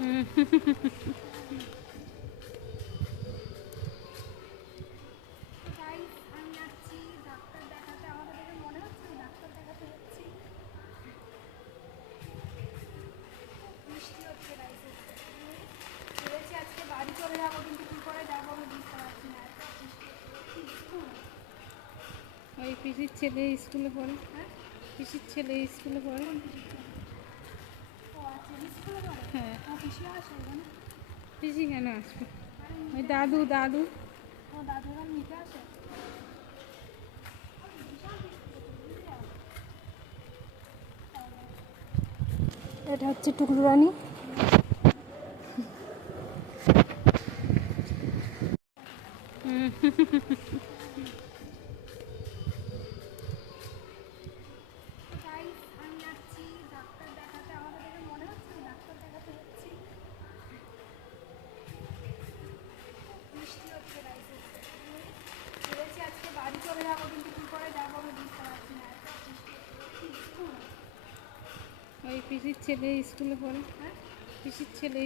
হুম। আমি যাচ্ছি ডাক্তার দেখাতে। আমাকে দেখে মনে হচ্ছে ডাক্তার দেখাতে যাচ্ছি। বৃষ্টি হচ্ছে গাইস। ভেবেছি আজকে বাড়ি চলে যাবো, কিন্তু কী করে যাবো আমি বুঝতে পারছি না। এত বৃষ্টি হচ্ছে। ওই পিসির ছেলে স্কুলে পড়ে। হ্যাঁ, পিসির ছেলে স্কুলে পড়ে। কোন পিসি ছিল? ও আচ্ছা, স্কুলে পড়ে। হ্যাঁ। ও পিসি আসে এখানে? পিসি কেন আসবে? মানে ওই নিতে দাদু আসে? দাদু। ও দাদু এখানে নিতে আসে? বিশাল বৃষ্টি হচ্ছে, বুঝতে যাও। এটা হচ্ছে টুকরু রানী। হুম। আমি যাচ্ছি ডাক্তার দেখাতে। আমাকে দেখে মনে হচ্ছে ডাক্তার দেখাতে যাচ্ছি। বৃষ্টি হচ্ছে গাইস। ভেবেছি আজকে বাড়ি চলে যাবো, কিন্তু কী করে যাবো আমি বুঝতে পারছি না। এত বৃষ্টি হচ্ছে। ওই পিসির ছেলে স্কুলে পড়ে। হ্যাঁ, পিসির ছেলে